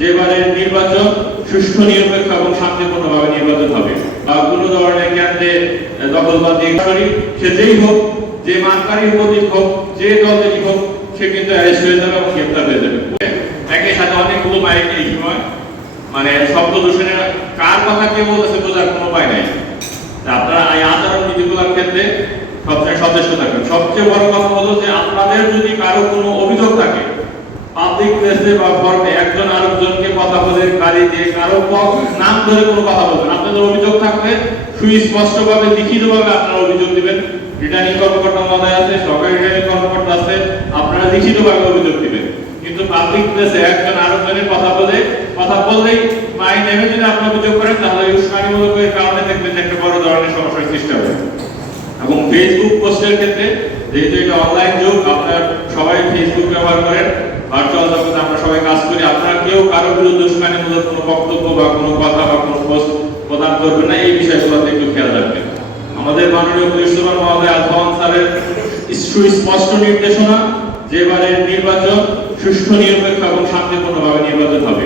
যেবারের নির্বাচন সুষ্ঠু, নিরপেক্ষ এবং শান্তিপূর্ণভাবে নির্বাচন হবে। বা কোনো ধরনের কেন্দ্রে দখলবাদী সরি, সে যেই হোক, যে মানকারী প্রতীক হোক, যে দলেরই হোক, সে কিন্তু অ্যারেস্ট হয়ে যাবে এবং গ্রেপ্তার হয়ে যাবে। একই সাথে অনেকগুলো মাইক এই সময়। মানে শব্দ দূষণের কার কথা কে বলতেছে বোঝার কোনো উপায় নাই। আপনারা এই আচরণ নীতিগুলোর ক্ষেত্রে সবচেয়ে সচেষ্ট থাকবেন সবচেয়ে বড় কথা হলো যে আপনাদের যদি কারও কোনো প্লেসে বা ফর্মে একজন আরেকজনকে কথা বলে গালি দিয়ে কারও নাম ধরে কোনো কথা বলবেন আপনাদের অভিযোগ থাকলে সুস্পষ্টভাবে লিখিতভাবে আপনারা অভিযোগ দিবেন। রিটার্নিং কর্মকর্তা মহোদয় আছে, সরকারি রিটার্নিং কর্মকর্তা আছে, আপনারা লিখিতভাবে অভিযোগ দিবেন। কিন্তু পাবলিক প্লেসে একজন আরেকজনের কথা বলে, কথা বললেই মাই নেমে যদি আপনি অভিযোগ করেন, তাহলে উস্কানিমূলকের কারণে দেখবেন একটা বড় ধরনের সমস্যার সৃষ্টি হবে। এবং ফেসবুক পোস্টের ক্ষেত্রে, যেহেতু এটা অনলাইন যুগ, আপনার সবাই ফেসবুক ব্যবহার করেন। ভার্চুয়াল জগতে আমরা সবাই কাজ করি। আপনারা কেউ কারও বিরুদ্ধে উস্কানিমূলক কোনো বক্তব্য বা কোনো কথা বা কোনো পোস্ট প্রদান করবেন না এই বিষয়গুলোতে একটু খেয়াল রাখবেন। আমাদের মাননীয় পুলিশ সুপার মহোদয় আলফান স্যারের সুস্পষ্ট নির্দেশনা যেবারের নির্বাচন সুষ্ঠু নিরপেক্ষ এবং শান্তিপূর্ণভাবে নির্বাচন হবে।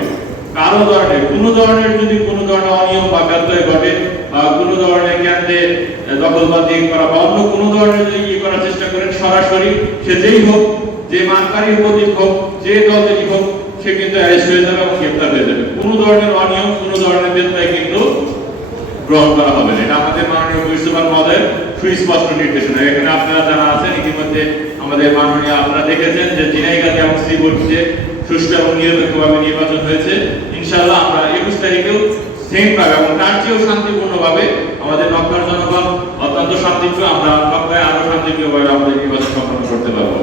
কারও ধরনের কোনো ধরনের যদি কোনো ধরনের অনিয়ম বা ব্যত্যয় ঘটে বা কোনো ধরনের কেন্দ্রে আহ, দখলবাজি করা বা অন্য কোনো ধরনের যদি ইয়ে করার চেষ্টা করেন সরাসরি সে যেই হোক যে মানকারী প্রতীক হোক, যে দলেরই হোক, সে কিন্তু অ্যারেস্ট হয়ে যাবে এবং গ্রেপ্তার হয়ে যাবে। কোনো ধরনের অনিয়ম, কোনো ধরনের ব্যত্যয় কিন্তু গ্রহণ করা হবে না। এটা আমাদের মাননীয় পুলিশ সুপার মহোদয়ের সুস্পষ্ট নির্দেশনা। এখানে আপনারা যারা আছেন, ইতিমধ্যে আমাদের মাননীয় আপনারা দেখেছেন যে জিনাইগাতে এবং শ্রীবর্তীতে সুষ্ঠু এবং নিরপেক্ষভাবে নির্বাচন হয়েছে, ইনশাআল্লাহ আমরা একুশ তারিখেও সেম ভাবে এবং তার চেয়েও শান্তিপূর্ণভাবে আমাদের নক্কার জনগণ অত্যন্ত শান্তিপ্রিয়, আমরা নক্কায় আরও শান্তিপ্রিয়ভাবে আমাদের নির্বাচন সম্পন্ন করতে পারব।